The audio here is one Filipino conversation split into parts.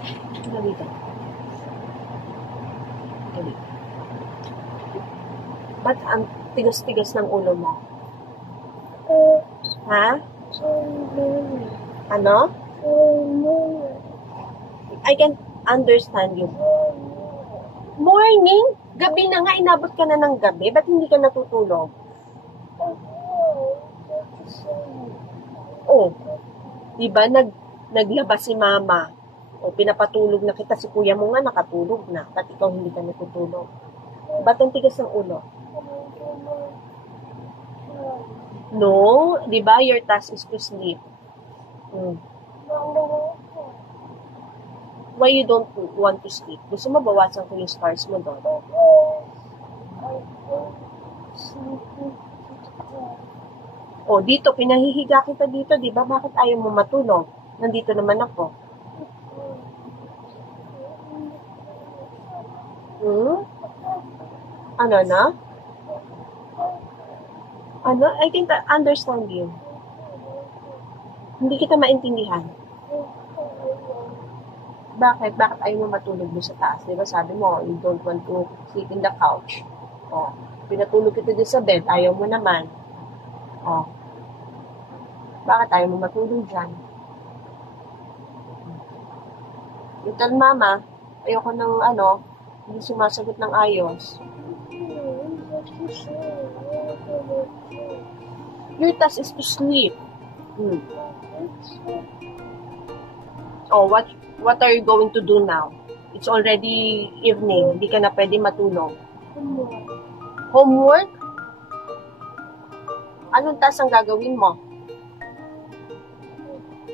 Ano dito? Dito. Ba't ang tigas-tigas ng ulo mo? Ha? Ano? I can understand you. Morning? Gabi na nga, inabot ka na ng gabi. Ba't hindi ka natutulog? Oh, diba naglabas si mama? O pinapatulog na kita, si kuya mo nga nakatulog na. Ba't ikaw hindi ka natutulog? Ba't ang tigas ng ulo? No, diba your task is to sleep. Why you don't want to sleep? Gusto mo bawasan ko yung scars mo doon? O, dito, pinahihiga kita dito, di ba? Bakit ayaw mo matulog? Nandito naman ako. Ano na? Ano? I can understand you. Hindi kita maintindihan. Bakit? Bakit ayaw mo matulog doon sa taas? Diba sabi mo, you don't want to sleep in the couch. O, pinatulog kita doon sa bed, ayaw mo naman. O, bakit ayaw mo matulog dyan? Little mama, ayoko ng hindi sumasagot ng ayos. Your task is to sleep. Oh, what are you going to do now? It's already evening. Hindi ka na pwede matulog. Homework? Anong task ang gagawin mo?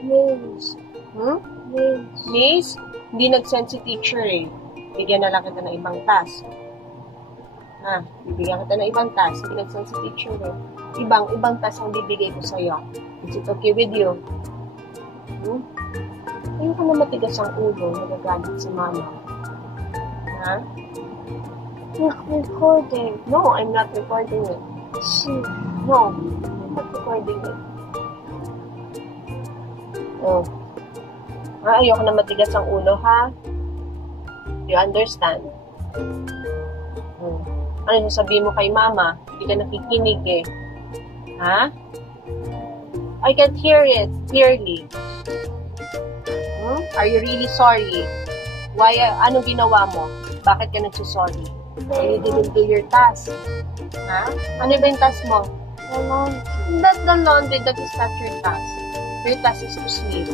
Nails. Nails? Hindi nag-send si teacher eh. Bigyan na lang kita ng ibang task. Bibigyan kita ng ibang task. Hindi nag-send si teacher eh. Ibang task ang bibigay ko sa'yo. Is it okay with you? Ayoko na matigas ang ulo, nagagalit si mama. Ha? You're recording. No, I'm not recording it. No, I'm not recording it. Oh. Ayoko na matigas ang ulo, ha? You understand? Ano sasabihin mo kay mama? Hindi ka nakikinig eh. Ha? I can't hear it clearly. Are you really sorry? Why? Anong ginawa mo? Bakit ka nagsusorry? You didn't do your task. Ha? Ano ba yung task mo? The laundry. That's the laundry. That is not your task. Your task is to sleep.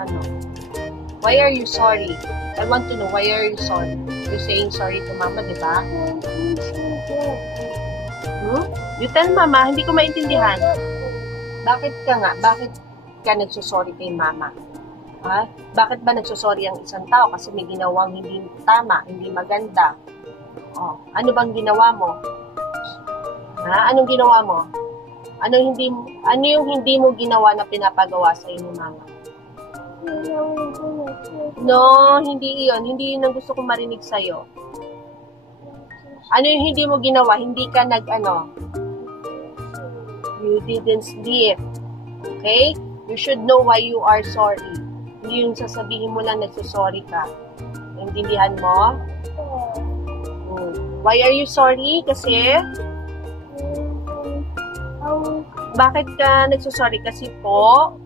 Ano? Why are you sorry? I want to know, why are you sorry? You're saying sorry to mama, di ba? You tell mama, hindi ko maintindihan. Bakit ka nagsusorry kay mama? Ha? Bakit ba nagsusorry ang isang tao? Kasi may ginawang hindi tama, hindi maganda. Oh, ano bang ginawa mo? Ha? Anong ginawa mo? Ano yung hindi mo ginawa na pinapagawa sa ni mama? No, hindi iyon. Hindi yun ang gusto kong marinig sa'yo. Ano yung hindi mo ginawa? Hindi ka You didn't sleep. Okay? You should know why you are sorry. Hindi yung sasabihin mo lang nagsusorry ka. Naintindihan mo? Why are you sorry? Kasi? Bakit ka nagsusorry? Kasi po,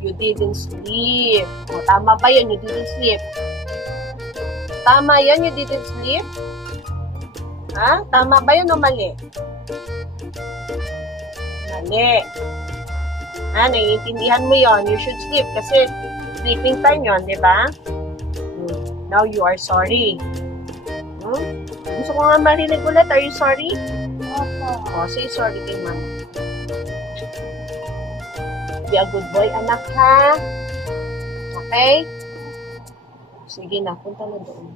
you didn't sleep. O, tama ba yun? You didn't sleep. Tama yan? You didn't sleep? Ha? Tama ba yun o mali? Mali. Ha? Naiintindihan mo yon. You should sleep kasi sleeping time yon, di ba? Now you are sorry. Gusto ko nga marinig ulit. Are you sorry? O, say sorry kay mama. Be a good boy, anak, ha? Okay? Sige na, punta na doon.